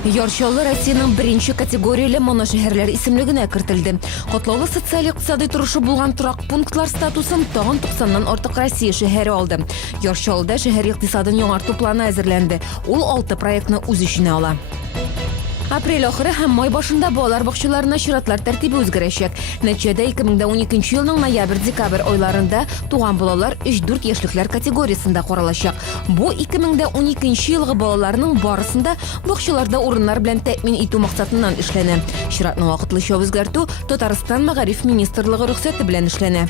Яршаллы Россияның бірінші категориялы моношәһәрләр исемлегенә кертелде. Катлаулы социаль-икътисади торышы булган торак пунктлар статусын тагын 90-нан артык Россия шәһәре алды. Яршаллыда шәһәр икътисадын яңарту планы әзерләнде. Ул 6 проектны үз иченә ала. Апрель ахыры һәм май башында балалар бакчаларына чиратлар тәртибе үзгәрәчәк. Нәтиҗәдә 2012 елның ноябрь-декабрь айларында туган балалар 3-4 яшьлекләр категориясендә каралачак. Бу 2012 елгы балаларның барысында бакчаларда урыннар белән тәэмин итү максатыннан эшләнә. Чиратны вакытлыча үзгәртү Татарстан Мәгариф министрлыгы рөхсәте белән эшләнә.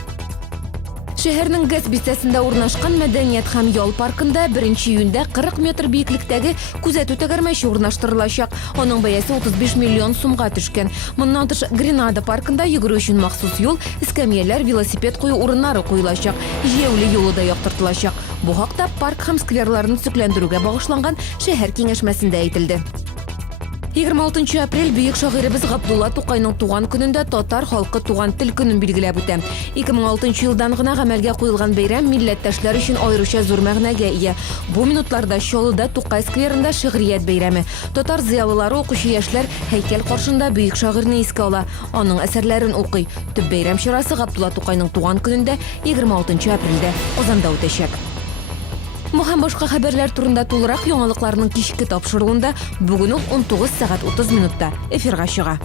Шәһәрнең Гәс бистәсендә урнашкан Мәдәният һәм ял паркында 1 июньдә 40 метр биеклектәге күзәтү тәгәрмәче урнаштырылачак. Аның бәясе 35 миллион сумга төшкән. Моннан тыш Гренада паркында йөгерү өчен махсус юл, эскәмияләр, велосипед кую урыннары куелачак. Җәүле юлы да яктыртылачак. Бу хакта парк һәм скверларны төзекләндерүгә багышланган шәһәр киңәшмәсендә әйтелде. 26 апрель бөек шагыйребез Габдулла Тукайның туган көнендә татар халкы туган тел көнен билгеләп үтә. 2006 елдан гына гамәлгә куелган бәйрәм милләттәшләр өчен аеруча зур мәгънәгә ия. Бу минутларда Чаллыда Тукай скверында шигърият бәйрәме. Татар зыялылары, укучы яшьләр һәйкәл каршында бөек шагыйрьне искә ала, аның әсәрләрен укый. Төп бәйрәм чарасы Габдулла Тукайның туган көнендә 26 апрельдә Казанда үтәчәк. Бу һәм башка хәбәрләр турында тулырак яңалыкларның кичке тапшыруында бүген ул 19 сәгать 30 минутта эфирга чыга.